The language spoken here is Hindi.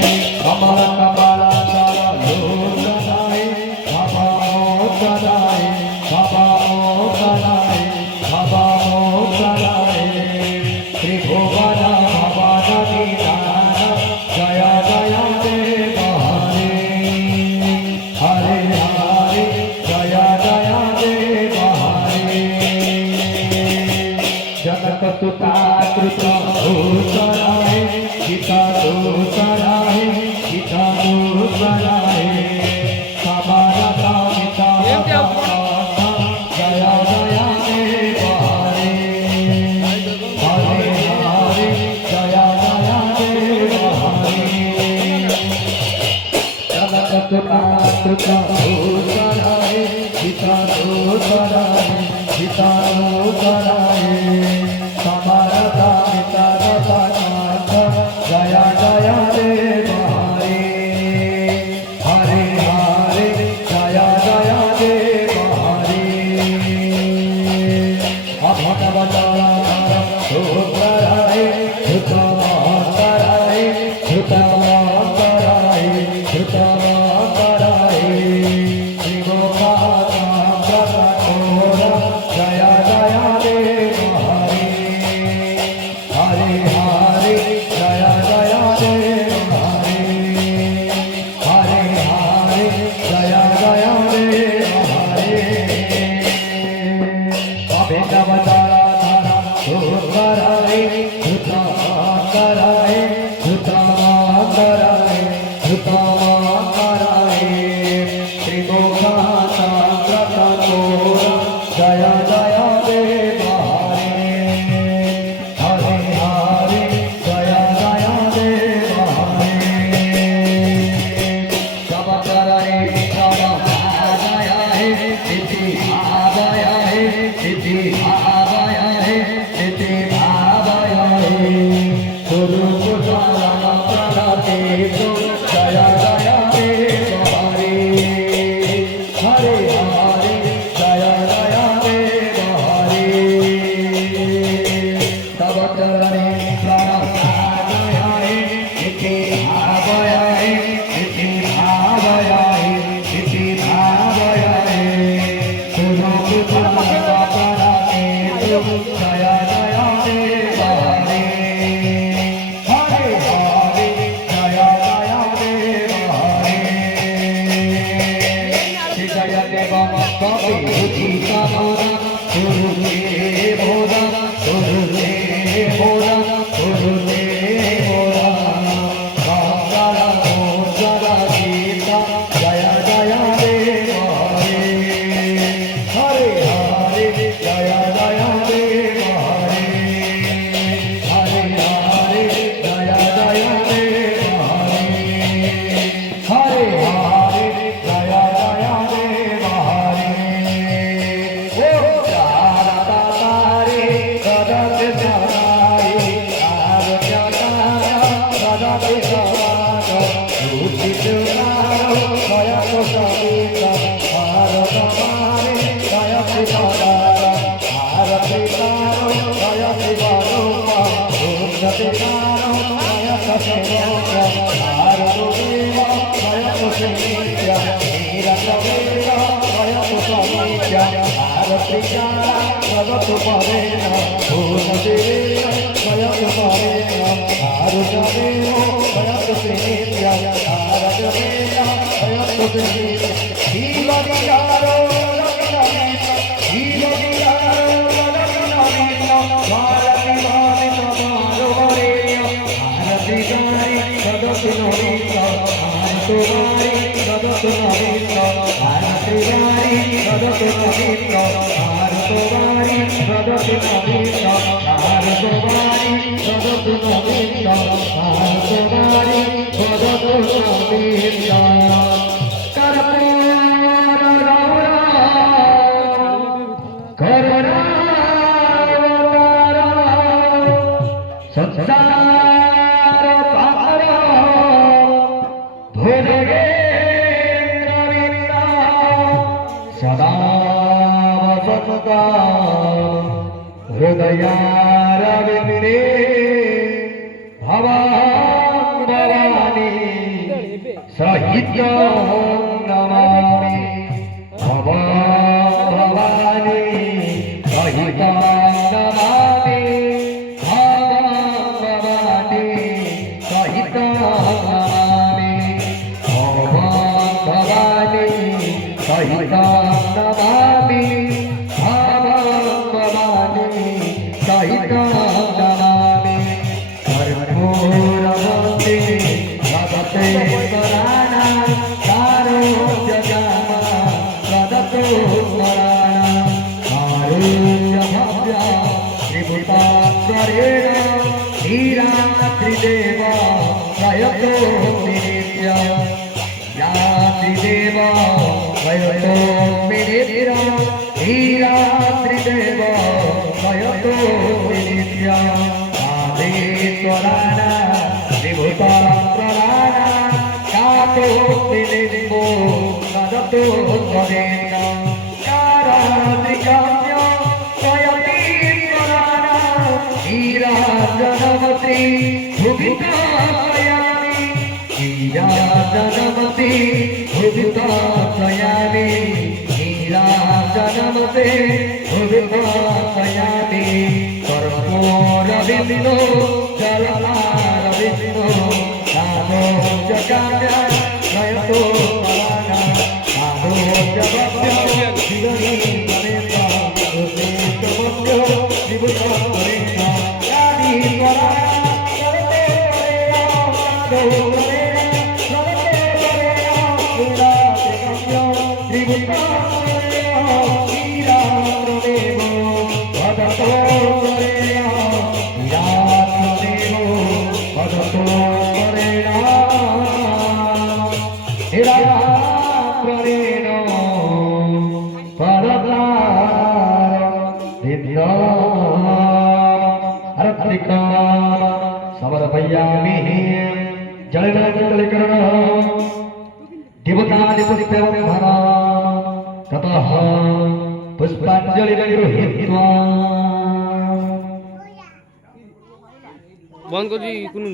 कमल कमल लोचनाय भवमोचनाय भवमोचनाय भवमोचनाय त्रिभुवन भवन निधान जय जय देव हरे हरे हरे जय जय देव हरे जनक सुता कृत भूषणाय गीता दूषणाय गीता दूषणाय समानता गीता जय जय देव हरे हरे हरे जय जय देव हरे जनक सुता कृत भूषणाय गीता दूषणाय गीता दूषणाय समानता गीता जय जय देव हरे हरे हरे जय जय देव हरे अभटवचराय सुंदराय धृतराय धृतराय धृतराय श्रीगोपाचार्यकठोर जय जय देव हरे हरे हरे जय जय देव हरे हरे हरे जय जय देव हरे अभिनवचराय सुंदराय धृतराय धृतराय धृतराय श्रीगोपाचार्यकठोर जय जय देव हरे हरे हरे जय जय देव हरे सब करे भावय इति भावय इति भावय इति भावय गुरु कुशलम प्रणते जय जय देव हरे हरे हरे जय जय देव हरे तब चरणे प्रणताय इति भावय इति भावय इति भावय गुरु कुशलम प्रणते जय जय देव हरे हरे हरे जय जय देव हरे जय देव कवि बुद्धि कमला गुरुदेव बोला गुरुदेव बोला गुरुदेव बोला मंगल मोचन गीता जय जय देव हरे हरे हरे जय जय देव हरे हरे हरे जय जय देव हरे हरे हरे जय जय देव हरे ओ शारदातारे सदत जनाय आर्यताया सदत जनाय उचित नारो स्वयं सविता भारत मारे स्वयं पितारा भारत पितारो स्वयं पितारो उन्नति नारो स्वयं ससेवा भारत देवा स्वयं सेव्या नीरज देवा स्वयं समीक्षा भारत पितारा जगत परेण उन्नति देवा स्वयं परेण भारत देवा स्वयं सेव्या भारत देवा स्वयं सेव्या जीव दियारो जीव दियारो भारत माने तमारो वरेण्य भारत गारी सदत नोरीता भारत गारी सदत नोरीता भारत गारी सदत नोरीता भारत गारी सदत नोरीता भारत गारी सदत नोरीता भारत गारी सदत नोरीता सदा वसता हृदयारविन्दे भवानी सहित नमामि भवानी सहित नमामि भवानी सहित नमामि भवानी सहित नमामि भवानी सहित नमामि कर्पूरवती भगते पुराणा कारुण्यकामा प्रदत्तो पुराणा कारुण्यभव्या त्रिभुतात्मरेण हीरात्रिदेव प्रयतो नित्य यात्रिदेव प्रयतो नित्य हीरात्रिदेव प्रयतो नित्य आदित्वराणा त्रिभुतात्मराणा कातो निलिम्बो नदतो स्वरेण कारात्रिकाम्य स्वयतीश्वराणा हीराजनमति भुविताश्रयामि हीराजनमति भुविताश्रयामि हीराजनमते भुविताश्रयामि कर्पूरबिन्दो जलधारबिन्दो नादो जगाम्या नयतो पराणा नादो जगभ्यो शिवनी परेता उपेतमभ्यो विभुता परेता यानि पराणा सरते परेणा नादो परेणा सरते परेणा हीरात्रिकाम्यो त्रिभुता परेणा हीरात्रिदेवो भगतो परेणा हीरात्रिदेवो भगतो परेणा हीरात्रिदेवो हरत्रिका समर्पयामि जलकरण देवतादिपुष्पवन्धना ततः पुष्पाञ्जलिर्गृहीत्वा बंद कर जी कुनु